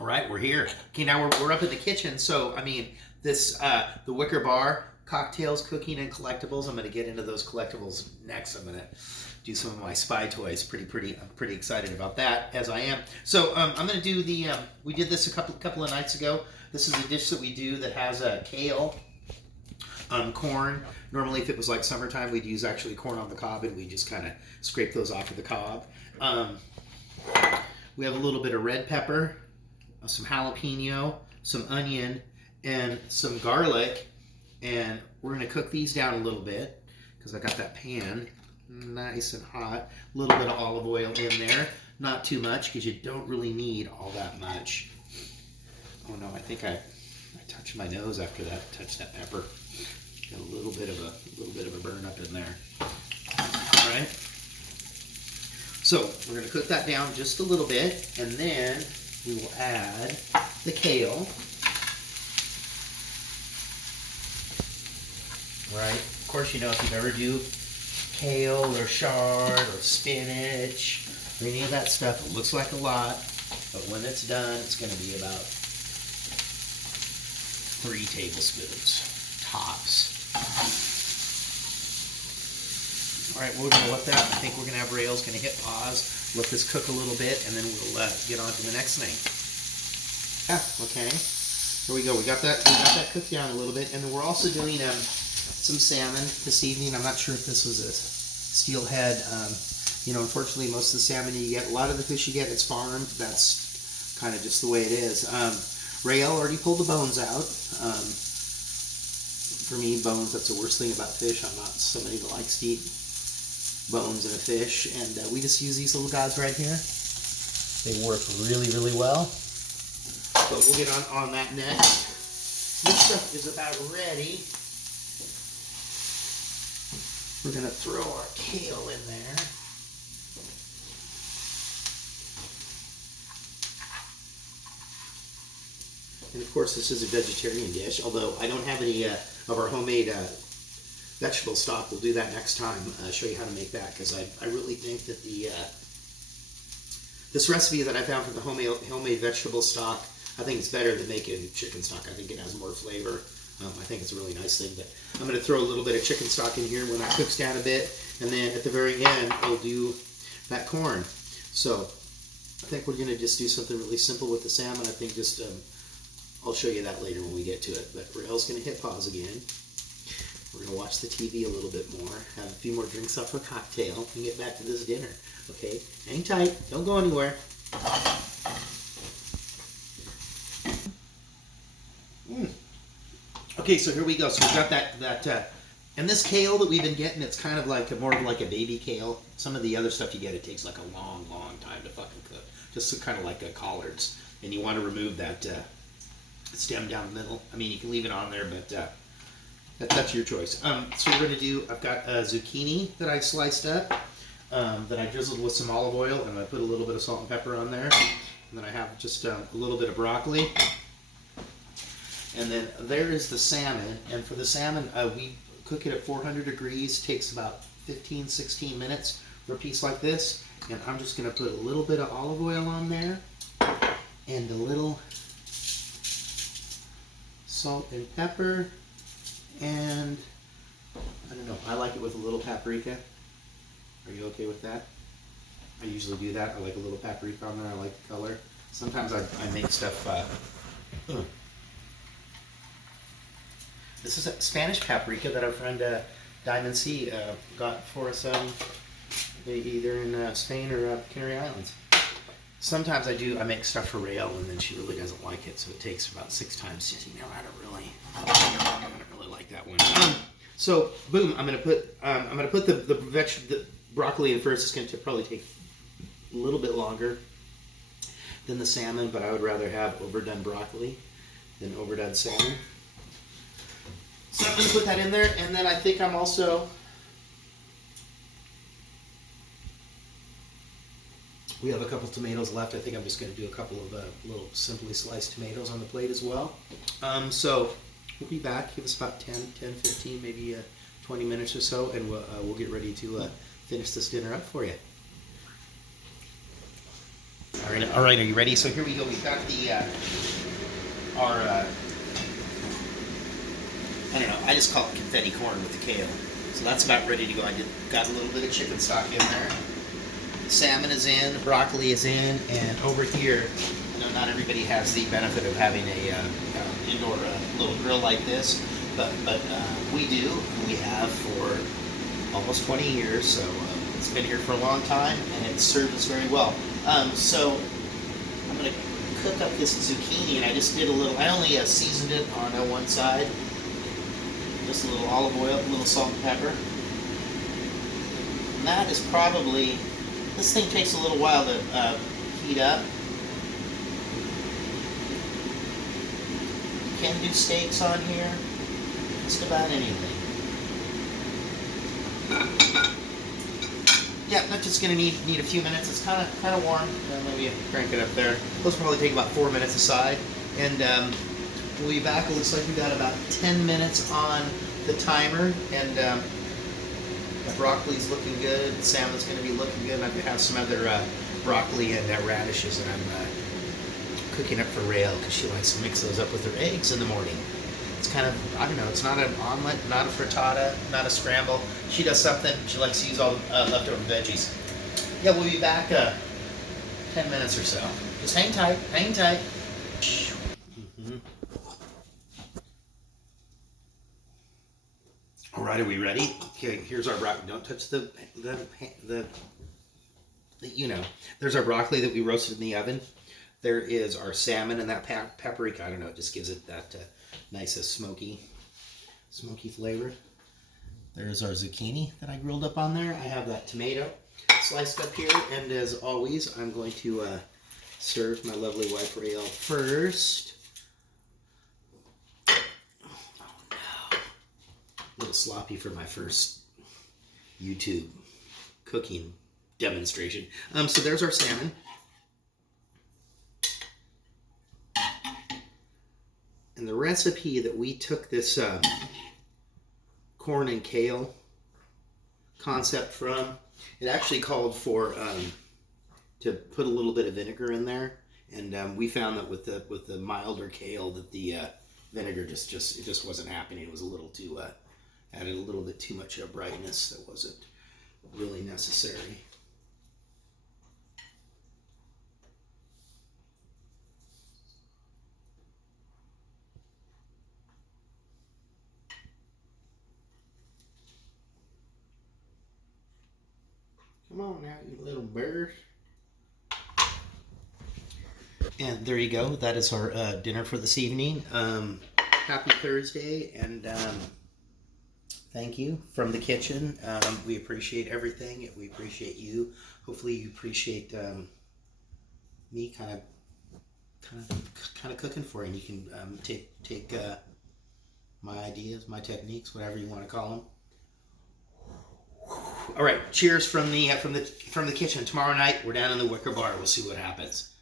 All right, we're here. Okay, now we're up in the kitchen. So, I mean, this, the Wicker Bar, cocktails, cooking, and collectibles. I'm going to get into those collectibles next. I'm going to do some of my spy toys. I'm pretty excited about that, as I am. So, I'm going to do the, we did this a couple of nights ago. This is a dish that we do that has kale, corn. Normally, if it was like summertime, we'd use actually corn on the cob, and we just kind of scrape those off of the cob. We have a little bit of red pepper, some jalapeno, some onion, and some garlic, and we're going to cook these down a little bit because I got that pan nice and hot. A little bit of olive oil in there, not too much because you don't really need all that much. Oh no, I think I touched my nose after that. Touched that pepper. Got a little bit of a burn up in there. All right. So we're going to cook that down just a little bit, and then we will add the kale. Right? Of course, you know, if you've ever do kale or chard or spinach or any of that stuff, it looks like a lot, but when it's done, it's going to be about 3 tablespoons, tops. All right, we're going to let that, I think we're going to have Rael's going to hit pause, let this cook a little bit, and then we'll get on to the next thing. Yeah, okay. Here we go. We got that cooked down a little bit, and then we're also doing some salmon this evening. I'm not sure if this was a steelhead. You know, unfortunately, most of the salmon you get, a lot of the fish you get, it's farmed. That's kind of just the way it is. Rael already pulled the bones out. For me, bones, that's the worst thing about fish. I'm not somebody that likes to eat bones in a fish, and we just use these little guys right here. They work really, really well. But we'll get on that next. This stuff is about ready. We're going to throw our kale in there. And of course, this is a vegetarian dish, although I don't have any of our homemade vegetable stock. We'll do that next time. Show you how to make that, because I really think that this recipe that I found for the homemade vegetable stock, I think it's better than making chicken stock. I think it has more flavor. I think it's a really nice thing. But I'm going to throw a little bit of chicken stock in here when that cooks down a bit, and then at the very end, I'll do that corn. So I think we're going to just do something really simple with the salmon. I think just I'll show you that later when we get to it. But Rael's going to hit pause again. We're going to watch the TV a little bit more, have a few more drinks off our cocktail, and get back to this dinner. Okay? Hang tight. Don't go anywhere. Okay, so here we go. So we've got that and this kale that we've been getting, it's kind of like more of like a baby kale. Some of the other stuff you get, it takes like a long, long time to fucking cook. Just kind of like collards. And you want to remove that stem down the middle. I mean, you can leave it on there, but that's your choice. So we're going to do, I've got zucchini that I sliced up, that I drizzled with some olive oil, and I put a little bit of salt and pepper on there. And then I have just a little bit of broccoli. And then there is the salmon, and for the salmon, we cook it at 400 degrees. Takes about 15-16 minutes for a piece like this. And I'm just going to put a little bit of olive oil on there, and a little salt and pepper, and I don't know, I like it with a little paprika. Are you okay with that? I usually do that. I like a little paprika on there. I like the color. Sometimes I make stuff. This is a Spanish paprika that our friend Diamond C got for us either in Spain or Canary Islands. Sometimes I make stuff for Rael, and then she really doesn't like it, so it takes about 6 times. She says, you know, I don't really like that one. So boom, I'm gonna put the broccoli in first. It's gonna probably take a little bit longer than the salmon, but I would rather have overdone broccoli than overdone salmon. So I'm going to put that in there, and then I think I'm also, we have a couple tomatoes left. I think I'm just going to do a couple of little simply sliced tomatoes on the plate as well. So we'll be back. Give us about 10, 15, maybe 20 minutes or so, and we'll get ready to finish this dinner up for you. All right, are you ready? So here we go. We've got the our I don't know. I just call it confetti corn with the kale. So that's about ready to go. Got a little bit of chicken stock in there. Salmon is in, broccoli is in, and over here, I know not everybody has the benefit of having a indoor little grill like this, but we do. We have for almost 20 years, so it's been here for a long time, and it served us very well. So I'm going to cook up this zucchini, and I just did a little. I only seasoned it on one side. Just a little olive oil, a little salt and pepper. And that is probably, this thing takes a little while to heat up. You can do steaks on here, just about anything. Yeah, that's just gonna need a few minutes. It's kind of warm. Maybe crank it up there. Those will probably take about 4 minutes aside, and we'll be back. It looks like we got about 10 minutes on the timer, and the broccoli's looking good. The salmon's going to be looking good. And I have some other broccoli and radishes that I'm cooking up for Rael because she likes to mix those up with her eggs in the morning. It's kind of, I don't know, it's not an omelet, not a frittata, not a scramble. She does something. She likes to use all leftover veggies. Yeah, we'll be back 10 minutes or so. Just hang tight, hang tight. All right, are we ready? Okay, here's our broccoli. Don't touch the you know. There's our broccoli that we roasted in the oven. There is our salmon and that paprika. I don't know, it just gives it that nice smoky flavor. There's our zucchini that I grilled up on there. I have that tomato sliced up here, and as always, I'm going to serve my lovely wife Rael first. A little sloppy for my first YouTube cooking demonstration. So there's our salmon. And the recipe that we took this corn and kale concept from, it actually called for to put a little bit of vinegar in there. And we found that with the milder kale that the vinegar just wasn't happening. It was a little too added a little bit too much brightness that wasn't really necessary. Come on now, you little bird. And there you go. That is our dinner for this evening. Happy Thursday, and thank you from the kitchen. We appreciate everything. We appreciate you. Hopefully you appreciate me kind of cooking for you. And you can take my ideas, my techniques, whatever you want to call them. All right, cheers from the kitchen. Tomorrow night we're down in the Wicker Bar. We'll see what happens.